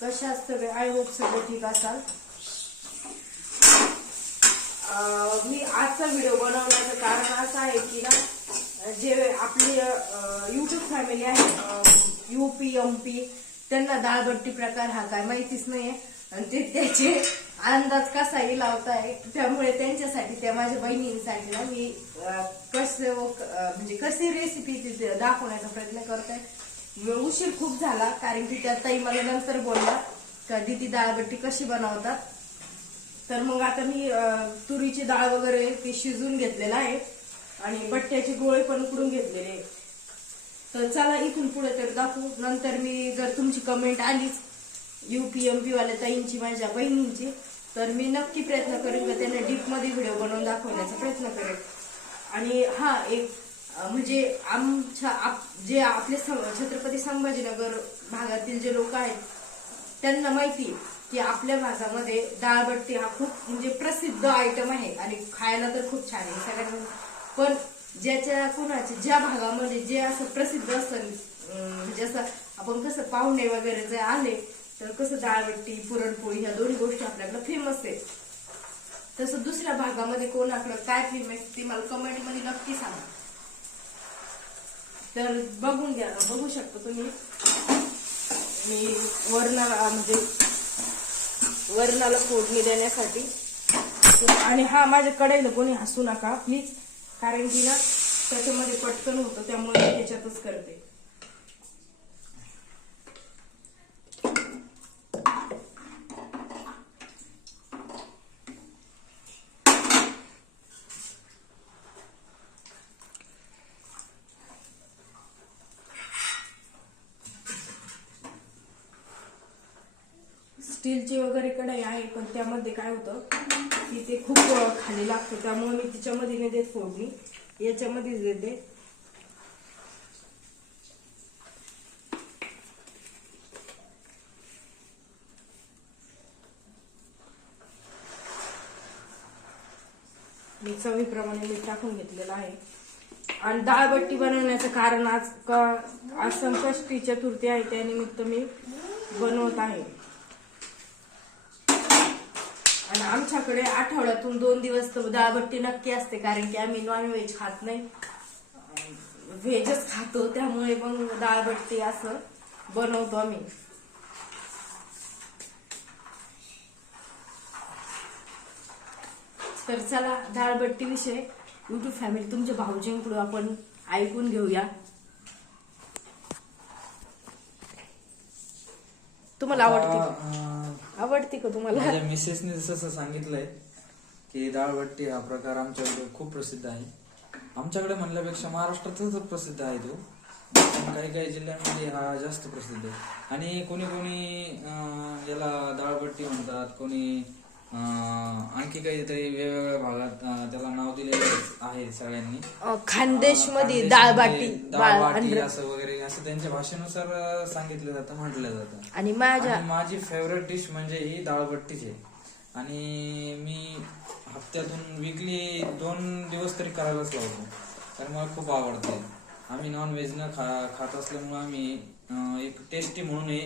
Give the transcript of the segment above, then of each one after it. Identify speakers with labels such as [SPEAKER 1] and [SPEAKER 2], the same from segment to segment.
[SPEAKER 1] कशा सगळे I hope सगळे ठीक असाल. मी आजचा व्हिडिओ बनवण्याचं कारण असं आहे की ना जे आपली युट्यूब फॅमिली आहे युपी एम पी त्यांना दाळबट्टी प्रकार हा काय माहितीच नाहीये. आणि ते त्याचे अंदाज कसाही लावताय त्यामुळे त्यांच्यासाठी त्या माझ्या बहिणींसाठी ना मी कसे कसं म्हणजे कशी रेसिपी दाखवण्याचा प्रयत्न करते उशीर खूप झाला कारण की त्या ताई मला नंतर बोलला का ती डाळबट्टी कशी बनवतात? तर मग आता मी तुरीची डाळ वगैरे ती शिजून घेतलेला आहे आणि बट्ट्याचे गोळे पण उकडून घेतलेले तर चला इथून पुढे तर दाखवू. नंतर मी जर तुमची कमेंट आलीच युपी एम पीवाल्या ताईंची माझ्या बहिणींची तर मी नक्की प्रयत्न करेन का त्यांना डीपमध्ये व्हिडिओ बनवून दाखवण्याचा प्रयत्न करेन. आणि हा एक म्हणजे आमच्या आप- जे आपले सं- छत्रपती संभाजीनगर भागातील जे लोक आहेत त्यांना माहिती की आपल्या भागामध्ये डाळबट्टी हा खूप म्हणजे प्रसिद्ध आयटम आहे आणि खायला तर खूप छान आहे. सगळ्यांना पण ज्याच्या कोणाच्या ज्या भागामध्ये जे असं प्रसिद्ध असतं म्हणजे असं आपण कसं पाहुणे वगैरे जे आले तर कसं डाळबट्टी पुरणपोळी ह्या दोन्ही गोष्टी आपल्याकडे फेमस आहे तसं दुसऱ्या भागामध्ये कोणाकडं काय फेमस ते मला कमेंटमध्ये नक्की सांगा. तर बघून घ्या बघू शकता तुम्ही. मी वरणाला म्हणजे वरणाला फोडणी देण्यासाठी. आणि हा माझ्या कढईला कोणी हसू नका प्लीज कारण की ना त्याच्यामध्ये पटकन होतं त्यामुळे मी त्याच्यातच करते. स्टीलची वगैरे कढाई आहे पण त्यामध्ये काय होतं की ते खूप खाली लागतं. त्यामुळे मी तिच्यामध्ये नाही देत फोडणी. याच्यामध्येच देते. मी चवीप्रमाणे मीठ टाकून घेतलेलं आहे. आणि डाळबट्टी बनवण्याचं कारण आज का आज संकष्टी चतुर्थी आहे त्यानिमित्त मी बनवत आहे. आणि आमच्याकडे आठवड्यातून दोन दिवस तर दाळबट्टी नक्की असते कारण की आम्ही नॉनव्हेज खात नाही. व्हेजच खातो त्यामुळे मग दाळबट्टी असं बनवतो आम्ही. तर चला दाळबट्टी विषय. युट्यूब फॅमिली तुमच्या भाऊजींकडून आपण ऐकून घेऊया. तुम्हाला आवडते? आवडते का तुम्हाला?
[SPEAKER 2] माझ्या मिसेसने जसं सांगितलंय की दाळबट्टी हा प्रकार आमच्याकडे खूप प्रसिद्ध आहे. आमच्याकडे म्हणल्यापेक्षा महाराष्ट्रातच प्रसिद्ध आहे तो. पण काही काही जिल्ह्यांमध्ये हा जास्त प्रसिद्ध आहे. आणि कोणी कोणी अं, याला दाळबट्टी म्हणतात कोणी आणखी काहीतरी वेगवेगळ्या भागात अं, त्याला नाव दिलेले आहे सगळ्यांनी.
[SPEAKER 1] खानदेशमध्ये
[SPEAKER 2] खानदेशमध्ये
[SPEAKER 1] डाळबाटी
[SPEAKER 2] डाळबाटी असं वगैरे असं त्यांच्या भाषेनुसार अं, सांगितलं जातं म्हटलं जातं.
[SPEAKER 1] आणि माझ्या
[SPEAKER 2] आणि माझी फेवरेट डिश म्हणजे ही डाळबट्टीच आहे. आणि मी हप्त्यातून वीकली दोन दिवस तरी करायलाच लावतो. कारण मला खूप आवडते. आम्ही नॉन व्हेज न खा खात असल्यामुळे आम्ही अं, एक टेस्टी म्हणून हे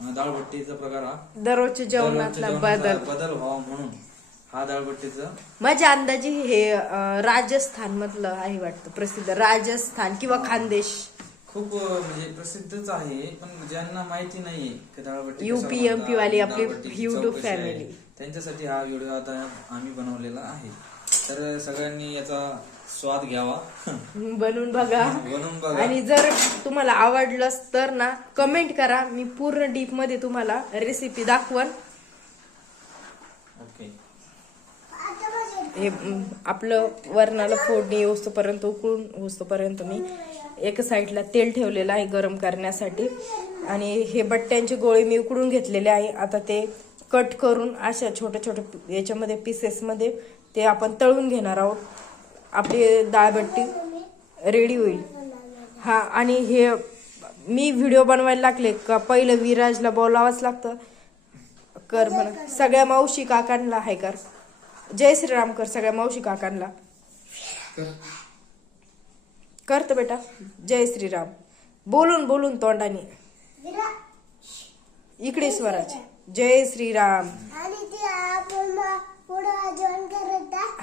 [SPEAKER 2] अं, डाळबट्टीचा प्रकार हा.
[SPEAKER 1] दररोजच्या जेवणातला
[SPEAKER 2] दररोजच्या
[SPEAKER 1] बदल
[SPEAKER 2] जेवणाचा बदल. व्हावा म्हणून हा डाळबट्टीचा
[SPEAKER 1] माझ्या अंदाजे हे राजस्थान मधलं आहे वाटतं प्रसिद्ध राजस्थान किंवा खानदेश.
[SPEAKER 2] खूप अं, म्हणजे प्रसिद्धच आहे पण ज्यांना माहिती नाहीये की डाळबट्टी
[SPEAKER 1] UP,
[SPEAKER 2] कसा बनवतात,
[SPEAKER 1] MP वाली आपली
[SPEAKER 2] डाळबट्टीची
[SPEAKER 1] YouTube
[SPEAKER 2] आहे,
[SPEAKER 1] family.
[SPEAKER 2] त्यांच्यासाठी हा व्हिडिओ आता आम्ही बनवलेला आहे. तर सगळ्यांनी याचा स्वाद घ्यावा.
[SPEAKER 1] बनवून बघा.
[SPEAKER 2] बनवून बघा.
[SPEAKER 1] आणि जर तुम्हाला आवडलंच तर ना कमेंट करा. मी पूर्ण डीपमध्ये तुम्हाला रेसिपी दाखवन.
[SPEAKER 2] ओके
[SPEAKER 1] हे आपलं वरणाला फोडणी येऊस्तोपर्यंत उकळून होस्तोपर्यंत मी एका साईडला तेल ठेवलेलं आहे गरम करण्यासाठी. आणि हे बट्ट्यांचे गोळे मी उकडून घेतलेले आहे. आता ते कट करून अशा छोट्या छोट्या याच्यामध्ये पीसेसमध्ये ते आपण तळून घेणार आहोत. आपली डाळबट्टी रेडी होईल. हा आणि हे मी व्हिडिओ बनवायला लागले का पहिलं विराजला बोलावंच लागतं. कर म्हणा सगळ्या मावशी काकांना आहे कर. जय श्रीराम कर सगळ्या मावशी काकांना. करतो बेटा. जय श्रीराम. बोलून बोलून तोंडाने. इकडे स्वराज. जय श्रीराम.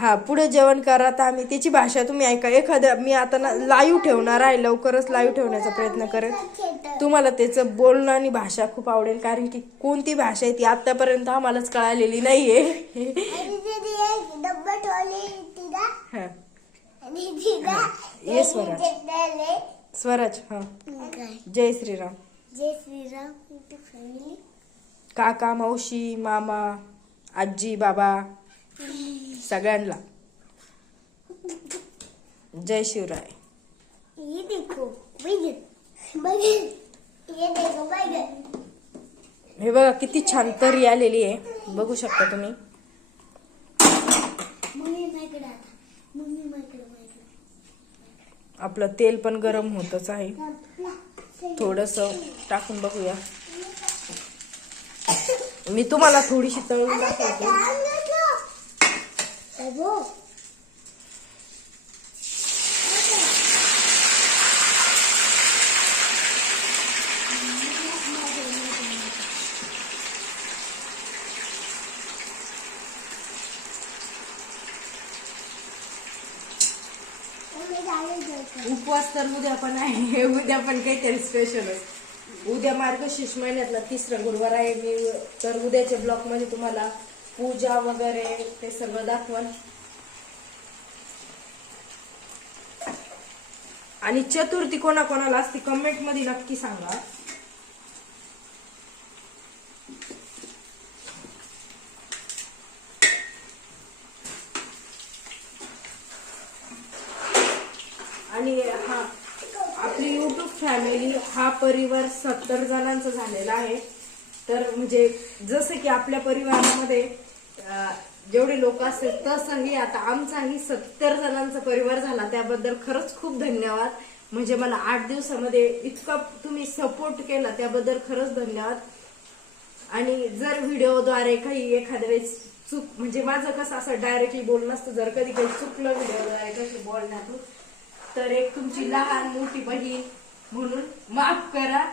[SPEAKER 1] हा पुढे जेवण करा तर आम्ही. त्याची भाषा तुम्ही ऐका. एखाद्या मी आता ना लाईव्ह ठेवणार आहे. लवकरच लाईव्ह ठेवण्याचा प्रयत्न करेन. तुम्हाला त्याचं बोलणं आणि भाषा खूप आवडेल. कारण की कोणती भाषा आहे ती आतापर्यंत आम्हालाच कळालेली नाहीये.
[SPEAKER 3] आहे
[SPEAKER 1] ये स्वराज. स्वराज हा. जय श्रीराम
[SPEAKER 3] जय श्रीराम.
[SPEAKER 1] काका मावशी मामा आजी बाबा. सगळ्यांना. जय शिवराय.
[SPEAKER 3] ये देखो बघ. बघ. ये देखो बघ.
[SPEAKER 1] हे बघा किती छान तरी आलेली आहे. बघू शकता तुम्ही. आपलं तेल पण गरम होतच आहे. थोडस टाकून बघूया. मी तुम्हाला थोडीशी तळून दाखवते. उपवास तर उद्या पण आहे. उद्या पण काहीतरी स्पेशलच उद्या मार्गशीर्ष महिन्यातला तिसरा गुरुवार आहे. मी तर उद्याच्या ब्लॉकमध्ये तुम्हाला पूजा वगैरे ते सगळं दाखवण. आणि चतुर्थी कोणाकोणाला असते कमेंटमध्ये नक्की सांगा. आणि हा आपली युट्यूब फॅमिली हा परिवार सत्तर जणांचा झालेला आहे. तर म्हणजे जसं की आपल्या परिवारामध्ये जेवढे लोक असतील तसंही आता आमचाही सत्तर जणांचा परिवार झाला. त्याबद्दल खरंच खूप धन्यवाद. म्हणजे मला आठ दिवसामध्ये इतका तुम्ही सपोर्ट केला त्याबद्दल खरंच धन्यवाद. आणि जर व्हिडिओद्वारे काही एखाद्या वेळेस चूक म्हणजे माझं कसं असं डायरेक्टली बोलणं असतं जर कधी काही चुकलं व्हिडिओद्वारे कशी बोलण्यातून तर एक तुमची लहान मोठी बहीण म्हणून माफ करा.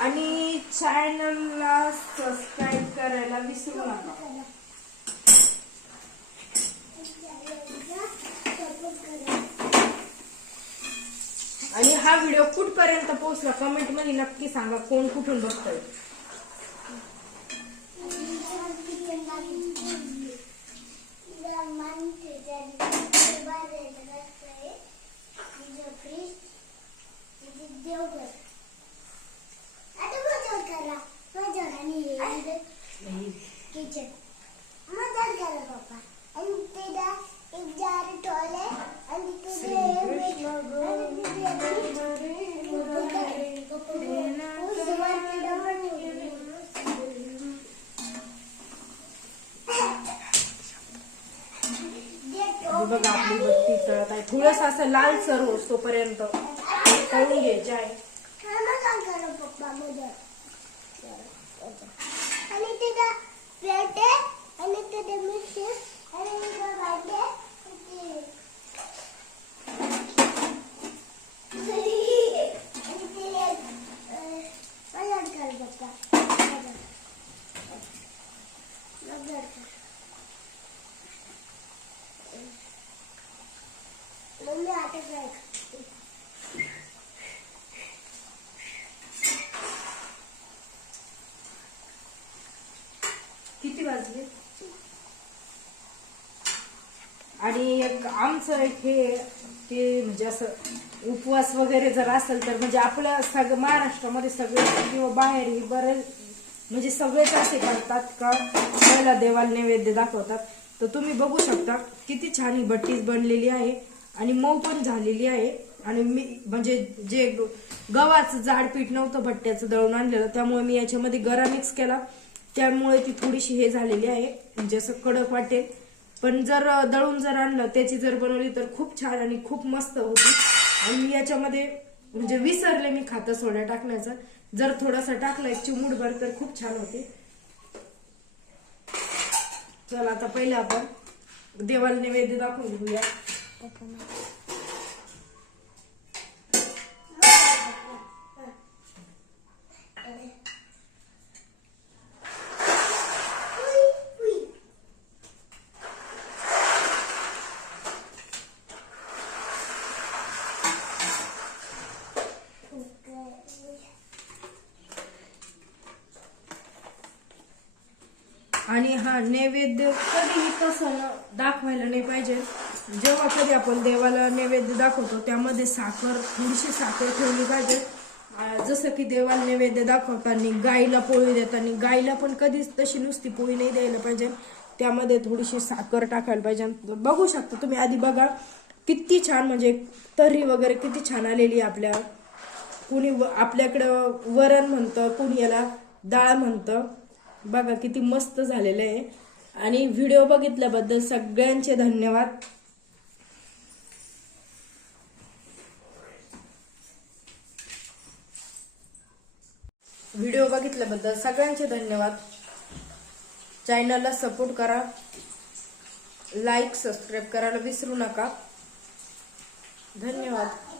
[SPEAKER 1] आणि चॅनलला सबस्क्राईब करायला विसरू नका. आणि हा व्हिडिओ कुठपर्यंत पोहोचला कमेंटमध्ये नक्की सांगा कोण कुठून बघतोय?
[SPEAKER 3] देवघर आता मजा करा मजा आणि किचन मजा करा पप्पा. आणि तिला एक जार आणि तिथे आणि
[SPEAKER 1] हे बघा आपली बत्ती तळत आहे. थोडस असं लाल सर होस तोपर्यंत. तळून घ्यायचे आहे
[SPEAKER 3] पप्पा आणि तिथं प्लेट आहे आणि तिथे मिरची आणि इथं भांडे आणि तिला मजा कर पप्पा मजा कर मम्मी आता काय
[SPEAKER 1] किती वाजले आणि एक आमचं एक हे ते म्हणजे असं उपवास वगैरे जर असेल तर म्हणजे आपल्या सगळं महाराष्ट्रामध्ये सगळे किंवा बाहेरही बरेच म्हणजे सगळेच असे करतात का? पहिला देवाला नैवेद्य दाखवतात. तर तुम्ही बघू शकता किती छान ही बट्टीच बनलेली आहे आणि मऊ पण झालेली आहे. आणि मी म्हणजे जे गव्हाचं जाड पीठ नव्हतं भट्ट्याचं दळून आणलेलं त्यामुळे मी याच्यामध्ये गरा मिक्स केला. त्यामुळे ती थोडीशी हे झालेली आहे. म्हणजे असं कडक वाटेल. पण जर दळून जर आणलं त्याची जर बनवली तर खूप छान आणि खूप मस्त होती. आणि मी याच्यामध्ये म्हणजे विसरले मी खातं सोडा टाकण्याचा. जर थोडासा टाकला एक चिमूटभर तर खूप छान होते. चला आता पहिले आपण देवाला नैवेद्य दाखवून घेऊया
[SPEAKER 3] पप्पा
[SPEAKER 1] आणि हा नैवेद्य कधीही तसं दाखवायला नाही पाहिजे. जेव्हा कधी आपण देवाला नैवेद्य दाखवतो त्यामध्ये साखर थोडीशी साखर ठेवली पाहिजे. जसं की देवाला नैवेद्य दाखवताना गाईला पोळी देताना गाईला पण कधीच तशी नुसती पोळी नाही द्यायला पाहिजे. त्यामध्ये थोडीशी साखर टाकायला पाहिजे. बघू शकता तुम्ही आधी बघा. किती छान म्हणजे तर्री वगैरे किती छान आलेली आहे आपल्या. कुणी व- आपल्याकडं वरण म्हणतं कुणी याला डाळ म्हणतं. बघा किती मस्त झालेलं आहे. आणि व्हिडिओ बघितल्याबद्दल सगळ्यांचे धन्यवाद. व्हिडिओ बघितल्याबद्दल सगळ्यांचे धन्यवाद. चॅनलला सपोर्ट करा. लाईक सबस्क्राईब करायला विसरू नका. धन्यवाद.